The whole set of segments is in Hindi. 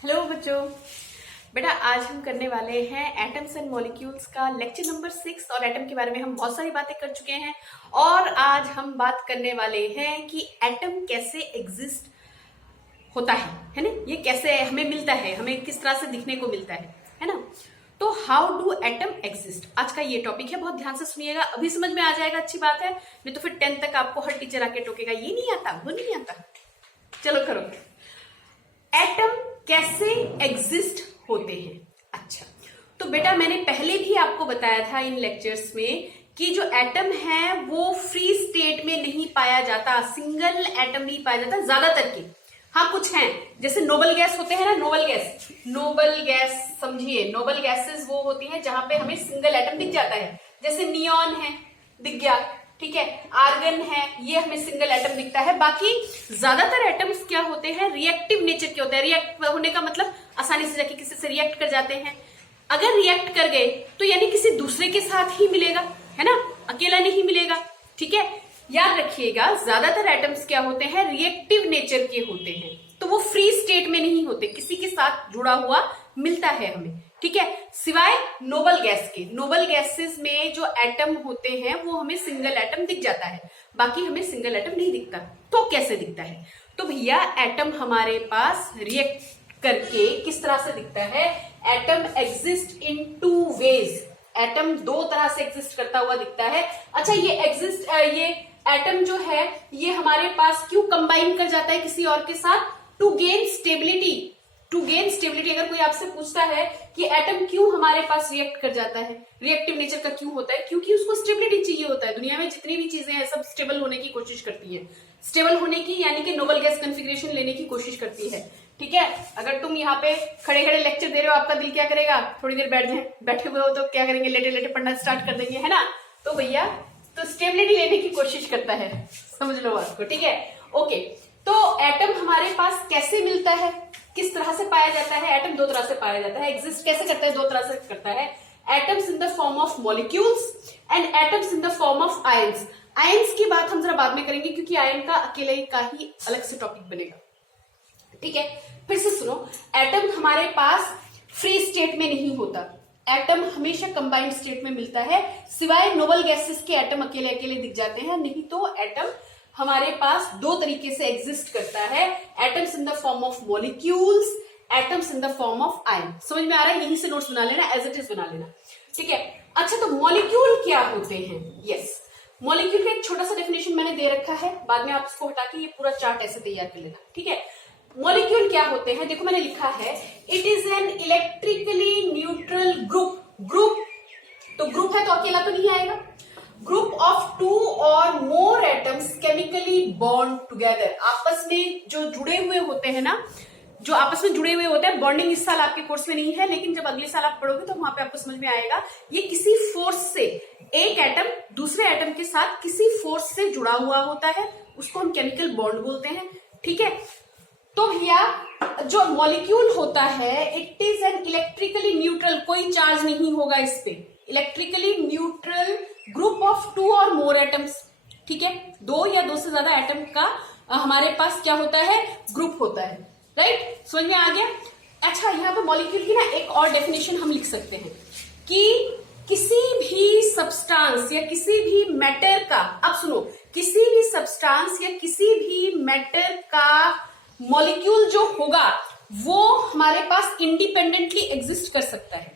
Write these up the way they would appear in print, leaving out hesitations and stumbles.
हेलो बच्चों। बेटा आज हम करने वाले हैं एटम्स एंड मॉलिक्यूल्स का लेक्चर नंबर 6 और एटम के बारे में हम बहुत सारी बातें कर चुके हैं और आज हम बात करने वाले हैं कि एटम कैसे एग्जिस्ट होता है ना। ये कैसे हमें मिलता है, हमें किस तरह से दिखने को मिलता है ना। तो हाउ डू एटम एग्जिस्ट, आज का ये टॉपिक है। बहुत ध्यान से सुनिएगा, अभी समझ में आ जाएगा, अच्छी बात है। नहीं तो फिर 10th तक आपको हर टीचर आके टोकेगा ये नहीं आता वो नहीं आता। चलो करो, एटम कैसे एग्जिस्ट होते हैं। अच्छा, तो बेटा मैंने पहले भी आपको बताया था इन लेक्चर्स में कि जो एटम है वो फ्री स्टेट में नहीं पाया जाता, सिंगल एटम नहीं पाया जाता ज्यादातर के। हाँ कुछ हैं, जैसे नोबल गैस होते हैं ना, नोबल गैस समझिए, नोबल गैसेस वो होती हैं जहां पे हमें सिंगल एटम दिख जाता है। जैसे नियॉन है, दिख गया, ठीक है। आर्गन है, ये हमें सिंगल एटम दिखता है। बाकी ज्यादातर एटम्स क्या होते हैं, रिएक्टिव नेचर के होते हैं। रिएक्ट होने का मतलब आसानी से जाके किसी से रिएक्ट कर जाते हैं। अगर रिएक्ट कर गए तो यानी किसी दूसरे के साथ ही मिलेगा, है ना, अकेला नहीं मिलेगा, ठीक है। याद रखिएगा ज्यादातर एटम्स क्या होते हैं, रिएक्टिव नेचर के होते हैं, तो वो फ्री स्टेट में नहीं होते, किसी के साथ जुड़ा हुआ मिलता है हमें, ठीक है। सिवाय नोबल गैस के, नोबल गैसेस में जो एटम होते हैं वो हमें सिंगल एटम दिख जाता है, बाकी हमें सिंगल एटम नहीं दिखता। तो कैसे दिखता है, तो भैया एटम हमारे पास रिएक्ट करके किस तरह से दिखता है। Atom exist in 2 ways, atom 2 तरह से एग्जिस्ट करता हुआ दिखता है। अच्छा, ये एटम जो है ये हमारे पास क्यों कंबाइन कर जाता है किसी और के साथ, टू गेन स्टेबिलिटी। अगर कोई आपसे पूछता है कि एटम क्यों हमारे पास रिएक्ट कर जाता है, रिएक्टिव नेचर का क्यों होता है, क्योंकि उसको स्टेबिलिटी चाहिए होता है। दुनिया में जितनी भी चीजें हैं सब स्टेबल होने की कोशिश करती है, स्टेबल होने की यानी कि नोबल गैस कॉन्फ़िगरेशन लेने की कोशिश करती है, ठीक है। अगर तुम यहाँ पे खड़े खड़े लेक्चर दे रहे हो, आपका दिल क्या करेगा, थोड़ी देर बैठ जाए, बैठे हुए हो तो क्या करेंगे, लेटे लेटे पढ़ना स्टार्ट कर देंगे, है ना। तो भैया तो स्टेबिलिटी लेने की कोशिश करता है, समझ लो बात को, ठीक है। ओके, तो एटम हमारे पास कैसे मिलता है, किस तरह से पाया जाता है। एटम 2 तरह से पाया जाता है, एग्जिस्ट कैसे करता है, 2 तरह से करता है। Atoms in the form of molecules and atoms in the form of ions. Ions की बात हम जरा बाद में करेंगे क्योंकि आयन का अकेले का ही अलग से टॉपिक बनेगा, ठीक है। फिर से सुनो, एटम हमारे पास फ्री स्टेट में नहीं होता, एटम हमेशा कंबाइंड स्टेट में मिलता है। सिवाय नोबल गैसेस के एटम अकेले अकेले दिख जाते हैं, नहीं तो एटम हमारे पास 2 तरीके से एग्जिस्ट करता है। Atoms in the form of molecules, atoms in the form of ion. समझ में आ रहा है, यहीं से नोट्स बना लेना, एज इट इज बना लेना, ठीक है। अच्छा, तो मॉलिक्यूल क्या होते हैं। यस, मॉलिक्यूल का एक छोटा सा डेफिनेशन मैंने दे रखा है, बाद में आप इसको हटा के ये पूरा चार्ट ऐसे तैयार कर लेना, ठीक है। मॉलिक्यूल क्या होते हैं, देखो मैंने लिखा है, it is an electrically neutral group तो ग्रुप है तो अकेला तो नहीं आएगा। ग्रुप ऑफ 2 और मोर एटम्स केमिकली बॉन्ड टुगेदर, आपस में जो जुड़े हुए होते हैं ना, जो आपस में जुड़े हुए होते हैं। बॉन्डिंग इस साल आपके कोर्स में नहीं है, लेकिन जब अगले साल आप पढ़ोगे तो वहां पे आपको समझ में आएगा। ये किसी फोर्स से, एक एटम दूसरे एटम के साथ किसी फोर्स से जुड़ा हुआ होता है, उसको हम केमिकल बॉन्ड बोलते हैं, ठीक है। तो भैया जो मॉलिक्यूल होता है, it is an electrically neutral, कोई चार्ज नहीं होगा इस पे, इलेक्ट्रिकली न्यूट्रल ग्रुप ऑफ 2 और मोर एटम्स, ठीक है। 2 या 2 से ज्यादा एटम का हमारे पास क्या होता है, ग्रुप होता है, राइट। समझ में आ गया। अच्छा, यहाँ पे मॉलिक्यूल की ना एक और डेफिनेशन हम लिख सकते हैं कि किसी भी सब्सटेंस या किसी भी मैटर का, अब सुनो, किसी भी सब्सटेंस या किसी भी मैटर का मॉलिक्यूल जो होगा वो हमारे पास इंडिपेंडेंटली एग्जिस्ट कर सकता है,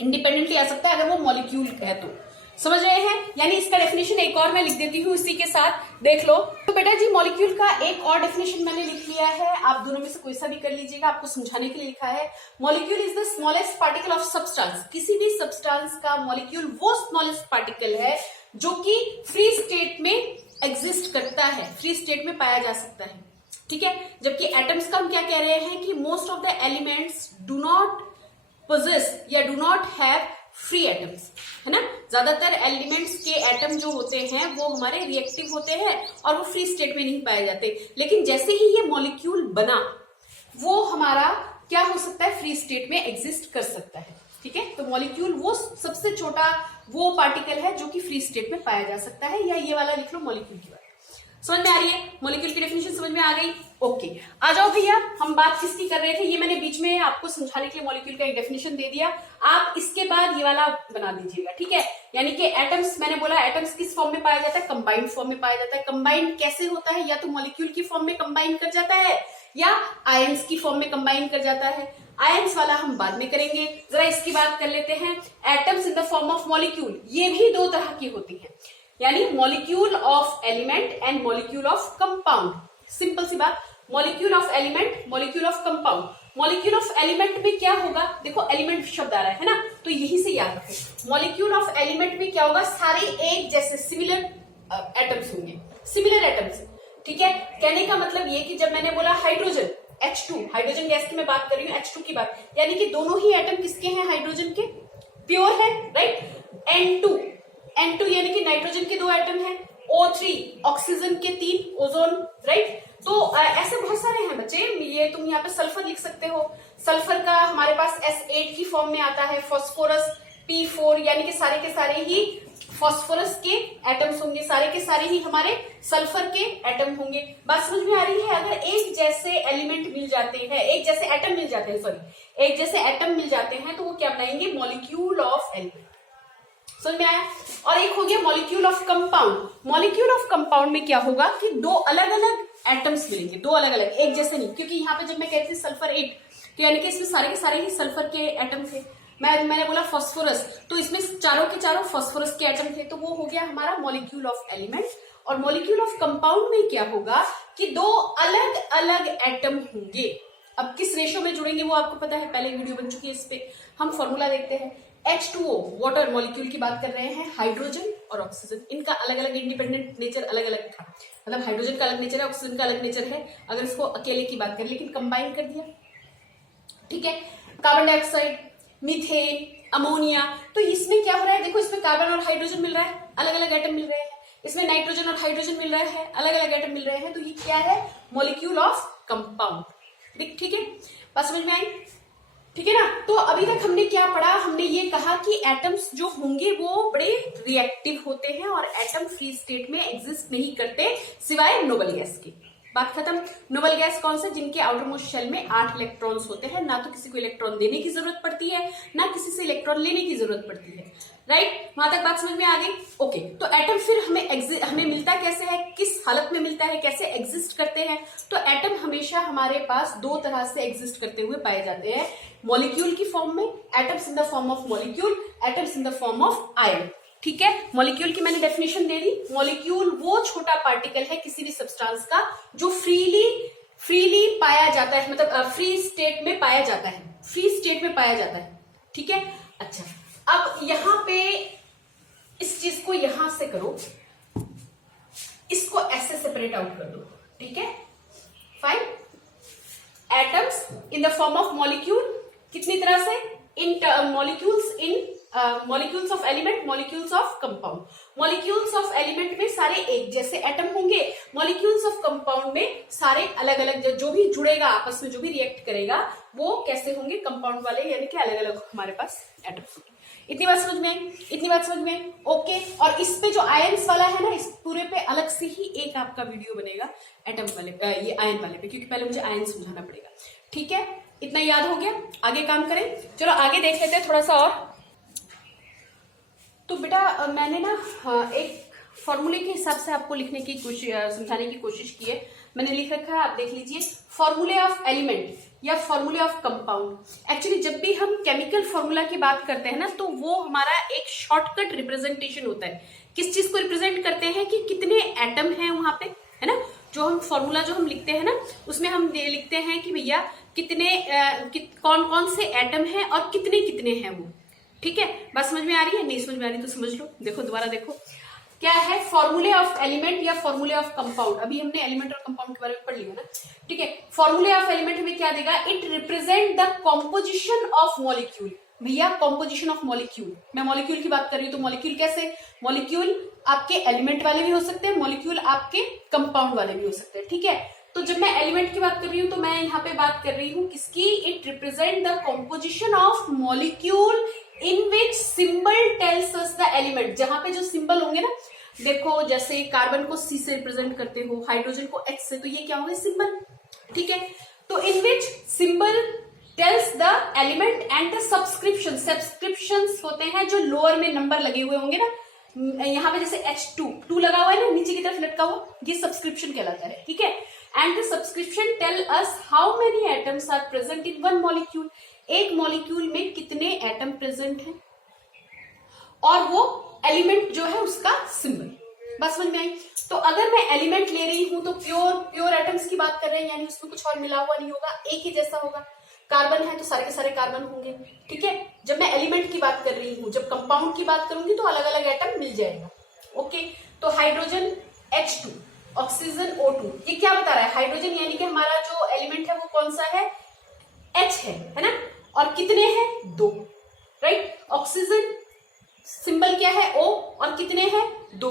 इंडिपेंडेंटली आ सकता है अगर वो मॉलिक्यूल है तो। समझ रहे हैं, यानी इसका डेफिनेशन एक और मैं लिख देती हूँ इसी के साथ, देख लो। तो बेटा जी मॉलिक्यूल का एक और डेफिनेशन मैंने लिख लिया है, आप दोनों में से कोई सा भी कर लीजिएगा, आपको समझाने के लिए लिखा है। Molecule is the smallest particle of substance, किसी भी सब्सटेंस का मॉलिक्यूल वो स्मॉलेस्ट पार्टिकल है जो कि फ्री स्टेट में एग्जिस्ट करता है, फ्री स्टेट में पाया जा सकता है, ठीक है। जबकि एटम्स का हम क्या कह रहे हैं कि most of the elements do not possess या do not have free atoms, है ना। ज्यादातर एलिमेंट्स के एटम जो होते हैं वो हमारे रिएक्टिव होते हैं और वो फ्री स्टेट में नहीं पाए जाते। लेकिन जैसे ही ये मॉलिक्यूल बना, वो हमारा क्या हो सकता है, फ्री स्टेट में एग्जिस्ट कर सकता है, ठीक है। तो मॉलिक्यूल वो सबसे छोटा वो पार्टिकल है जो कि फ्री स्टेट में पाया जा सकता है, या ये वाला लिख लो मॉलिक्यूल की बात। समझ में आ रही है? मॉलिक्यूल की डेफिनेशन समझ में आ गई? ओके, आ जाओ भैया, हम बात किसकी कर रहे थे, ये मैंने बीच में आपको समझाने के लिए मॉलिक्यूल का एक डेफिनेशन दे दिया। आप इसके बाद ये वाला बना दीजिएगा, ठीक है? यानी कि एटम्स, मैंने बोला एटम्स किस फॉर्म में पाया जाता है? कंबाइंड फॉर्म में पाया जाता है। कंबाइंड कैसे होता है? या तो मॉलिक्यूल की फॉर्म में कंबाइन कर जाता है या आयंस की फॉर्म में कंबाइन कर जाता है। आयंस वाला हम बाद में करेंगे, जरा इसकी बात कर लेते हैं। Atoms in the form of molecule, ये भी दो तरह की होती है, यानी molecule of element and molecule of compound. Simple सी बात, molecule of element, molecule of compound. Molecule of element में क्या होगा? देखो एलिमेंट शब्द आ रहा है ना, तो यही से याद रखें। मॉलिक्यूल ऑफ एलिमेंट में क्या होगा? सारे एक जैसे सिमिलर एटम्स होंगे, सिमिलर एटम्स, ठीक है? कहने का मतलब ये कि जब मैंने बोला हाइड्रोजन H2, हाइड्रोजन गैस की मैं बात कर रही हूँ, H2 की बात, यानी कि दोनों ही एटम किसके हैं? हाइड्रोजन के, प्योर है, राइट? N2 यानी कि नाइट्रोजन के 2 एटम हैं, O3 ऑक्सीजन के 3, ओजोन, राइट? तो ऐसे बहुत सारे हैं बच्चे, ये तुम यहाँ पे सल्फर लिख सकते हो। सल्फर का हमारे पास S8 की फॉर्म में आता है, फास्फोरस P4, यानी कि सारे के सारे ही फास्फोरस के एटम्स होंगे, सारे के सारे ही हमारे सल्फर के एटम होंगे। बात समझ में आ रही है? अगर एक जैसे एलिमेंट मिल जाते हैं, एक जैसे एटम मिल जाते हैं, सॉरी, एक जैसे एटम मिल जाते हैं, तो वो क्या बनाएंगे? Molecule of element. समझ में आया? और एक हो गया molecule of compound. Molecule of compound में क्या होगा कि दो अलग अलग एटम्स मिलेंगे, दो अलग अलग, एक जैसे नहीं, क्योंकि यहाँ पे जब मैं कहती थी सल्फर 8, तो यानी कि इसमें सारे के सारे ही सल्फर के एटम थे। मैंने बोला फास्फोरस, तो इसमें चारों के चारों फास्फोरस के एटम थे, तो वो हो गया हमारा मॉलिक्यूल ऑफ एलिमेंट। और मॉलिक्यूल ऑफ कंपाउंड में क्या होगा कि दो अलग अलग एटम होंगे। अब किस रेशो में जुड़ेंगे वो आपको पता है, पहले वीडियो बन चुकी है इस पे। हम फॉर्मूला देखते हैं। H2O वाटर मॉलिक्यूल की बात कर रहे हैं, हाइड्रोजन और ऑक्सीजन, इनका अलग अलग इंडिपेंडेंट नेचर अलग अलग था, मतलब हाइड्रोजन का अलग नेचर है, ऑक्सीजन का अलग नेचर है, अगर इसको अकेले की बात करें, लेकिन कंबाइन कर दिया, ठीक है? कार्बन डाइऑक्साइड, मीथेन, अमोनिया, तो इसमें क्या हो रहा है? देखो इसमें कार्बन और हाइड्रोजन मिल रहा है, अलग अलग एटम मिल रहे हैं, इसमें नाइट्रोजन और हाइड्रोजन मिल रहा है, अलग अलग एटम मिल रहे हैं, तो ये क्या है? Molecule of compound. ठीक है, बात समझ में आई? ठीक है ना? तो अभी तक हमने क्या पढ़ा? हमने ये कहा कि एटम्स जो होंगे वो बड़े रिएक्टिव होते हैं और एटम फ्री स्टेट में एग्जिस्ट नहीं करते सिवाय नोबल गैस के। बात खत्म। नोबल गैस कौन सा? जिनके आउटर मोस्ट शेल में 8 इलेक्ट्रॉन्स होते हैं, ना तो किसी को इलेक्ट्रॉन देने की जरूरत पड़ती है, ना किसी से इलेक्ट्रॉन लेने की जरूरत पड़ती है, राइट? वहां तक बात समझ में आ गई? ओके, तो एटम फिर हमें मिलता कैसे है, किस हालत में मिलता है, कैसे एग्जिस्ट करते हैं? तो एटम हमेशा हमारे पास दो तरह से एग्जिस्ट करते हुए पाए जाते हैं, मॉलिक्यूल की फॉर्म में, atoms in the form of molecule, atoms in the form of ion. ठीक है, मॉलिक्यूल की मैंने डेफिनेशन दे दी। मॉलिक्यूल वो छोटा पार्टिकल है किसी भी सब्सटेंस का जो फ्रीली पाया जाता है, मतलब फ्री स्टेट में पाया जाता है, फ्री स्टेट में पाया जाता है। ठीक है, अच्छा, अब यहां पे इस चीज को यहां से करो, इसको ऐसे सेपरेट आउट कर दो। ठीक है, fine. Atoms in the form of molecule, कितनी तरह से? In molecules of element, molecules of compound. Molecules of element में सारे एक जैसे एटम होंगे, मॉलिक्यूल्स ऑफ कंपाउंड में सारे अलग अलग, जो भी जुड़ेगा आपस में, जो भी रिएक्ट करेगा, वो कैसे होंगे? कंपाउंड वाले, यानी कि अलग अलग हमारे पास एटम्स होंगे। इतनी बात समझ में आई? इतनी बात समझ में आई? ओके। और इस पे जो आयंस वाला है ना, इस पूरे पे अलग से ही एक आपका वीडियो बनेगा एटम वाले, ये आयन वाले पे, क्योंकि पहले मुझे आयन समझाना पड़ेगा। ठीक है, इतना याद हो गया? आगे काम करें, चलो आगे देख लेते हैं थोड़ा सा और। तो बेटा मैंने ना एक फॉर्मूले के हिसाब से आपको लिखने की कोशिश, समझाने की कोशिश की है। मैंने लिख रखा है, आप देख लीजिए, फॉर्मूले ऑफ एलिमेंट या फॉर्मूले ऑफ कंपाउंड। एक्चुअली जब भी हम केमिकल फॉर्मूला की बात करते हैं ना, तो वो हमारा एक शॉर्टकट रिप्रेजेंटेशन होता है। किस चीज को रिप्रेजेंट करते हैं कि कितने एटम हैं वहां पे, है ना? जो हम फॉर्मूला जो हम लिखते हैं ना, उसमें हम लिखते हैं कि भैया कितने कौन कौन से एटम हैं और कितने कितने हैं वो। ठीक है, बात समझ में आ रही है? नहीं समझ में आ रही तो समझ लो, देखो दोबारा देखो क्या है फॉर्मूले ऑफ एलिमेंट या फॉर्मूले ऑफ कंपाउंड। अभी हमने एलिमेंट और कंपाउंड के बारे में पढ़ लिया ना। ठीक है, फॉर्मूले ऑफ एलिमेंट में क्या देगा? It represent the composition of molecule. भैया कॉम्पोजिशन ऑफ मॉलिक्यूल, मैं मॉलिक्यूल की बात कर रही हूँ, तो मॉलिक्यूल कैसे? मॉलिक्यूल आपके एलिमेंट वाले भी हो सकते हैं, मॉलिक्यूल आपके कंपाउंड वाले भी हो सकते हैं। ठीक है, तो जब मैं एलिमेंट की बात कर रही हूँ, तो मैं यहाँ पे बात कर रही हूँ किसकी? It represent the composition of molecule in which symbol tells us the element. जहां पे जो सिंबल होंगे ना, देखो जैसे कार्बन को C से रिप्रेजेंट करते हो, हाइड्रोजन को H से, तो ये क्या होगा, सिंबल। ठीक है, तो in which symbol tells the element and the subscription. Subscriptions होते हैं जो लोअर में नंबर लगे हुए होंगे ना, यहाँ पे जैसे H2 लगा हुआ है ना, नीचे की तरफ लटका हुआ, ये सब्सक्रिप्शन कहलाता है। ठीक है, and the subscription tell us how many atoms are present in one molecule. एक मॉलिक्यूल में कितने एटम प्रेजेंट हैं और वो एलिमेंट जो है उसका सिंबल। बस समझ में आई। तो अगर मैं एलिमेंट ले रही हूं तो प्योर एटम्स की बात कर रहे हैं, यानी उसमें कुछ और मिला हुआ नहीं होगा, एक ही जैसा होगा। कार्बन है तो सारे के सारे कार्बन होंगे। ठीक है, जब मैं एलिमेंट की बात कर रही हूं, जब कंपाउंड की बात करूंगी तो अलग अलग एटम मिल जाएगा। ओके, तो हाइड्रोजन H2, ऑक्सीजन O2, ये क्या बता रहा है, हाइड्रोजन यानी कि हमारा जो एलिमेंट है वो कौन सा है, H है ना, और कितने हैं, 2, राइट। ऑक्सीजन सिंबल क्या है, O, और कितने हैं, 2।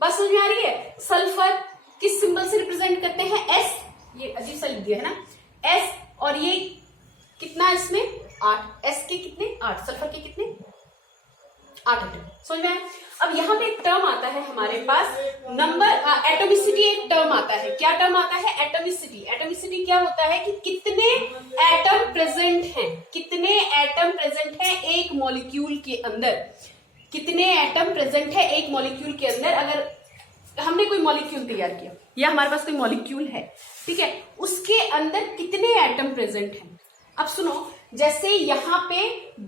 बात समझ में आ रही है। सल्फर किस सिंबल से रिप्रेजेंट करते हैं, S, ये अजीब सा लिख दिया है ना, S, और ये कितना इसमें 8, S के कितने 8, सल्फर के कितने 8 एटम। समझ में आया। अब यहाँ पे एक टर्म आता है हमारे पास, नंबर एटोमिसिटी, एक टर्म आता है। क्या टर्म आता है, एटोमिसिटी। एटोमिसिटी क्या होता है कि कितने एटम प्रेजेंट हैं, कितने एटम प्रेजेंट हैं एक मॉलिक्यूल के अंदर, कितने एटम प्रेजेंट है एक मॉलिक्यूल के अंदर। अगर हमने कोई मॉलिक्यूल तैयार किया या हमारे पास कोई मॉलिक्यूल है, ठीक है, उसके अंदर कितने एटम प्रेजेंट हैं। अब सुनो, जैसे यहाँ पे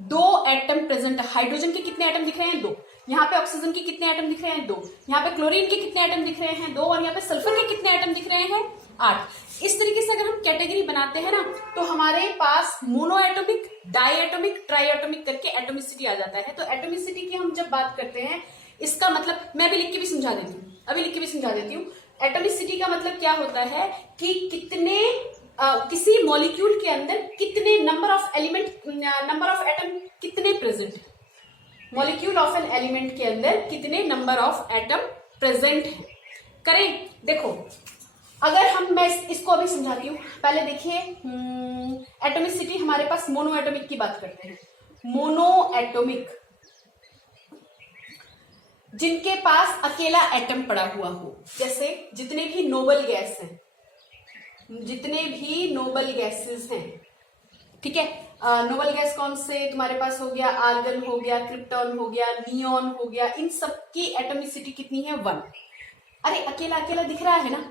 2 एटम प्रेजेंट है, हाइड्रोजन के कितने एटम दिख रहे हैं, 2। यहाँ पे ऑक्सीजन के कितने एटम दिख रहे हैं, 2। यहाँ पे क्लोरीन के कितने एटम दिख रहे हैं, 2। और यहाँ पे सल्फर के कितने एटम दिख रहे हैं, 8। इस तरीके से अगर हम कैटेगरी बनाते हैं ना, तो हमारे पास mono atomic, di atomic, tri atomic करके एटोमिसिटी आ जाता है। तो एटोमिसिटी की हम जब बात करते हैं, इसका मतलब मैं भी लिख के भी समझा देती हूँ, अभी लिख के भी समझा देती हूँ। एटोमिसिटी का मतलब क्या होता है कि कितने किसी मॉलिक्यूल के अंदर कितने नंबर ऑफ एटम कितने प्रेजेंट है, मॉलिक्यूल ऑफ एन एलिमेंट के अंदर कितने नंबर ऑफ एटम प्रेजेंट है। करें, देखो अगर मैं इसको अभी समझाती हूँ। पहले देखिए, एटोमिसिटी हमारे पास मोनो एटोमिक की बात करते हैं। मोनो एटोमिक, जिनके पास अकेला एटम पड़ा हुआ हो, जैसे जितने भी नोबल गैस हैं, जितने भी नोबल गैसेस हैं, ठीक है, नोबल गैस कौन से तुम्हारे पास हो गया, आर्गन हो गया, क्रिप्टॉन हो गया, नियॉन हो गया, इन सब की एटोमिसिटी कितनी है, 1। अरे अकेला अकेला दिख रहा है ना।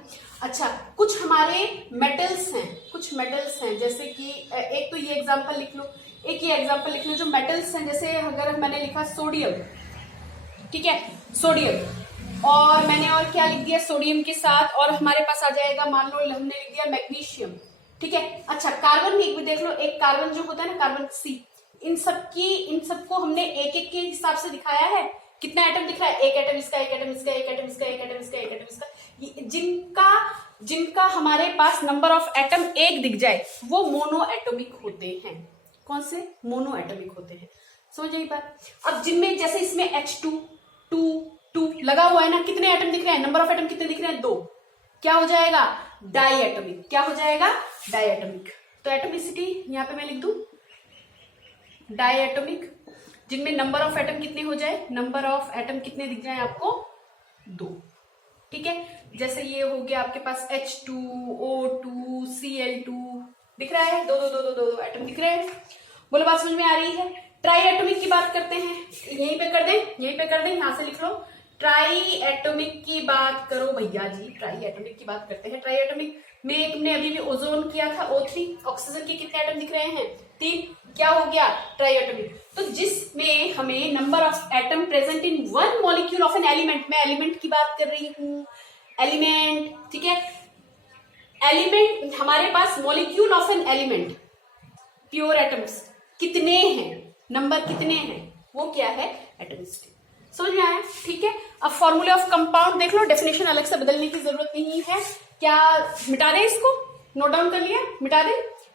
अच्छा, कुछ हमारे मेटल्स हैं, कुछ मेटल्स हैं, जैसे कि एक तो ये एग्जांपल लिख लो, एक ये एग्जांपल लिख लो, जो मेटल्स हैं, जैसे अगर मैंने लिखा सोडियम, ठीक है, सोडियम, और मैंने और क्या लिख दिया सोडियम के साथ, और हमारे पास आ जाएगा, मान लो हमने लिख दिया मैग्नीशियम, ठीक है। अच्छा, कार्बन में एक भी देख लो, एक कार्बन जो होता है ना, कार्बन C, इन सबको हमने एक एक के हिसाब से दिखाया है। कितना एटम दिख रहा है, एक एटम इसका, एक एटम इसका, एक एटम इसका, एक एटम इसका, एक एटम इसका। जिनका हमारे पास नंबर ऑफ एटम एक दिख जाए, वो मोनो एटोमिक होते हैं। कौन से, मोनो एटोमिक होते हैं। समझ आई बात। अब जिनमें जैसे इसमें H2 लगा हुआ है ना, कितने एटम दिख रहे हैं, नंबर ऑफ एटम कितने दिख रहे हैं, 2। क्या हो जाएगा, डाई एटोमिक। क्या हो जाएगा, डाई एटोमिक। तो एटोमिसिटी यहाँ पे मैं लिख दूं, डाई एटोमिक, जिनमें नंबर ऑफ एटम कितने हो जाए, नंबर ऑफ एटम कितने दिख जाए आपको, 2। ठीक है, जैसे ये हो गया आपके पास H2O2 Cl2 दिख रहा है, दो एटम दिख रहे हैं। बोलो बात समझ में आ रही है। ट्राई एटोमिक की बात करते हैं, यहीं पे कर दें, यहां से लिख लो, ट्राई एटोमिक की बात करो भैया जी, ट्राई एटोमिक की बात करते हैं। ट्राई एटोमिक में तुमने अभी भी ओजोन किया था, O3, ऑक्सीजन के कितने एटम दिख रहे हैं, 3। क्या हो गया, ट्राई एटोमिक। तो जिसमें हमें number of atom present in one molecule of an element, मैं एलिमेंट की बात कर रही हूँ, एलिमेंट, ठीक है, एलिमेंट हमारे पास molecule of an element, pure atoms कितने हैं, नंबर कितने हैं, वो क्या है, एटोमिसिटी। समझ में आया, ठीक है। अब फॉर्मूले ऑफ कंपाउंड देख लो, डेफिनेशन अलग से बदलने की जरूरत नहीं है। क्या मिटा दें इसको, नोट डाउन कर लिया, मिटा दें।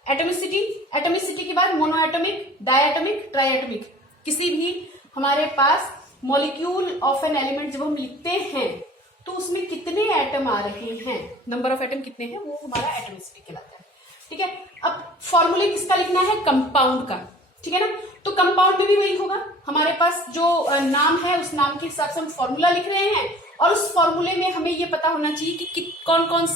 एटोमिसिटी के बाद mono atomic, di atomic, tri atomic, किसी भी हमारे पास मॉलिक्यूल ऑफ एन एलिमेंट जब हम लिखते हैं तो उसमें कितने एटम आ रहे हैं, नंबर ऑफ एटम कितने हैं, वो हमारा एटोमिसिटी कहलाता है। ठीक है, अब फॉर्मूले किसका लिखना है, कंपाउंड का, ठीक है ना। तो कंपाउंड में भी वही होगा, हमारे पास जो नाम है उस नाम के हिसाब से हम फॉर्मूला लिख रहे हैं, और उस फॉर्मूले में हमें ये पता होना चाहिए कि कौन कौन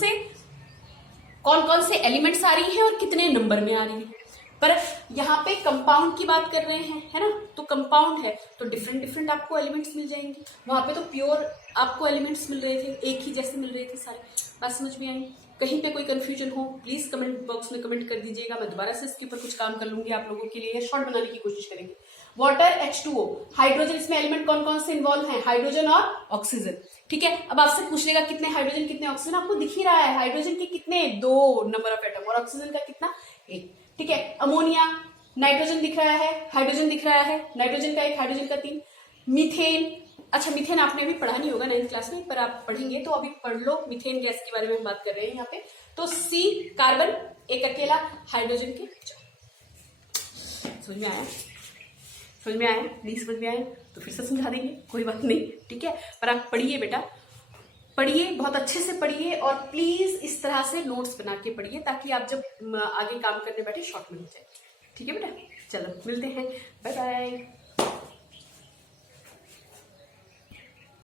से एलिमेंट्स आ रही है और कितने नंबर में आ रही है। पर यहाँ पे कंपाउंड की बात कर रहे हैं, है ना, तो कंपाउंड है तो डिफरेंट डिफरेंट आपको एलिमेंट्स मिल जाएंगे। वहां पे तो प्योर आपको एलिमेंट्स मिल रहे थे, एक ही जैसे मिल रहे थे सारे। बात समझ में आई? कहीं पे कोई कंफ्यूजन हो प्लीज कमेंट बॉक्स में कमेंट कर दीजिएगा, मैं दोबारा से इसके ऊपर कुछ काम कर लूंगी आप लोगों के लिए, या शॉर्ट बनाने की कोशिश करेंगे। वाटर H2O, हाइड्रोजन, इसमें एलिमेंट कौन कौन से इन्वॉल्व हैं? हाइड्रोजन और ऑक्सीजन। ठीक है, अब आपसे पूछ लेगा कितने हाइड्रोजन कितने ऑक्सीजन, आपको दिख ही रहा है हाइड्रोजन के कितने 2 नंबर ऑफ एटम और ऑक्सीजन का कितना 1। ठीक है, अमोनिया, नाइट्रोजन दिख रहा है, हाइड्रोजन दिख रहा है, नाइट्रोजन का 1, हाइड्रोजन का 3। मीथेन, अच्छा मीथेन आपने अभी पढ़ा नहीं होगा 9th क्लास में, पर आप पढ़ेंगे तो अभी पढ़ लो, मीथेन गैस के बारे में हम बात कर रहे हैं यहाँ पे। तो C कार्बन, एक अकेला, हाइड्रोजन के 4। समझ में आया? समझ में आया? नहीं समझ में आया तो फिर से समझा देंगे, कोई बात नहीं। ठीक है, पर आप पढ़िए बेटा, पढ़िए, बहुत अच्छे से पढ़िए, और प्लीज इस तरह से नोट्स बना के पढ़िए ताकि आप जब आगे काम करने बैठे शॉर्ट में हो जाए। ठीक है बेटा, चलो मिलते हैं, बाय बाय।